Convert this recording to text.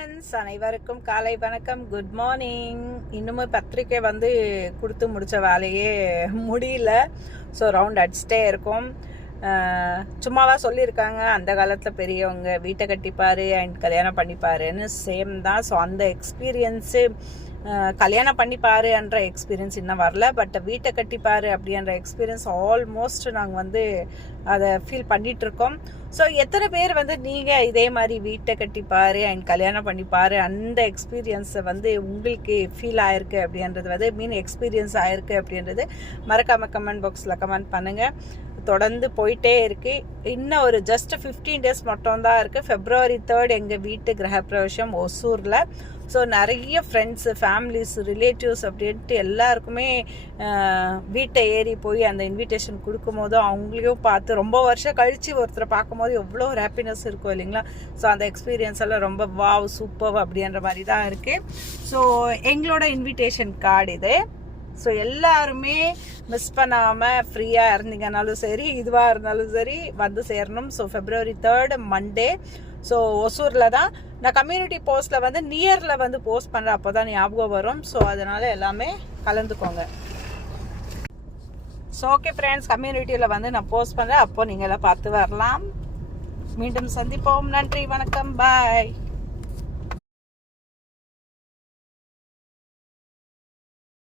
Friends, அனைவருக்கும் காலை வணக்கம். Good morning. இன்னுமே பத்திரிக்கை கொடுத்து முடித்த வேலையே முடியல. ஸோ ரவுண்ட் அடிச்சுட்டே இருக்கும். சும்மாவா சொல்லியிருக்காங்க, அந்த காலத்தில் பெரியவங்க வீட்டை கட்டிப்பாரு அண்ட் கல்யாணம் பண்ணிப்பாருன்னு சேம் தான். ஸோ அந்த எக்ஸ்பீரியன்ஸு கல்யாணம் பண்ணிப்பாருன்ற எக்ஸ்பீரியன்ஸ் இன்னும் வரல. பட் வீட்டை கட்டிப்பாரு அப்படின்ற எக்ஸ்பீரியன்ஸ் ஆல்மோஸ்ட் நாங்கள் அதை ஃபீல் பண்ணிகிட்ருக்கோம். ஸோ எத்தனை பேர் நீங்கள் இதே மாதிரி வீட்டை கட்டிப்பாரு அண்ட் கல்யாணம் பண்ணிப்பாரு அந்த எக்ஸ்பீரியன்ஸை உங்களுக்கு ஃபீல் ஆயிருக்கு அப்படின்றது எக்ஸ்பீரியன்ஸ் ஆயிருக்கு அப்படின்றது மறக்காமல் கமெண்ட் பாக்ஸில் கமெண்ட் பண்ணுங்கள். தொடர்ந்து போயிட்டே இருக்கு. இன்னும் ஒரு ஜஸ்ட் 15 days மட்டும்தான் இருக்குது. February 3 எங்கள் வீட்டு கிரகப்பிரவேசம் ஒசூரில். ஸோ நிறைய ஃப்ரெண்ட்ஸு, ஃபேமிலிஸ், ரிலேட்டிவ்ஸ் அப்படின்ட்டு எல்லாருக்குமே வீட்டை ஏறி போய் அந்த இன்விடேஷன் கொடுக்கும் போதும் அவங்களையும் பார்த்து ரொம்ப வருஷம் கழித்து ஒருத்தரை பார்க்கும்போது எவ்வளோ ஒரு ஹாப்பினஸ் இருக்கும் இல்லைங்களா. ஸோ அந்த எக்ஸ்பீரியன்ஸ் எல்லாம் ரொம்ப வாவ் சூப்பர் அப்படின்ற மாதிரி தான் இருக்குது. ஸோ எங்களோட இன்விடேஷன் கார்டு இது. ஸோ எல்லாருமே மிஸ் பண்ணாமல் ஃப்ரீயாக இருந்தீங்கன்னாலும் சரி, இதுவாக இருந்தாலும் சரி சேரணும். So February 3 Monday. ஸோ ஒசூரில் தான். நான் கம்யூனிட்டி போஸ்ட்டில் நியரில் போஸ்ட் பண்ணுறேன், அப்போ தான் ஞாபகம் வரும். ஸோ அதனால் எல்லாமே கலந்துக்கோங்க. ஸோ ஓகே ஃப்ரெண்ட்ஸ், கம்யூனிட்டியில் நான் போஸ்ட் பண்ணுறேன், அப்போ நீங்கள் எல்லாம் பார்த்து வரலாம். மீண்டும் சந்திப்போம். நன்றி, வணக்கம், பாய்.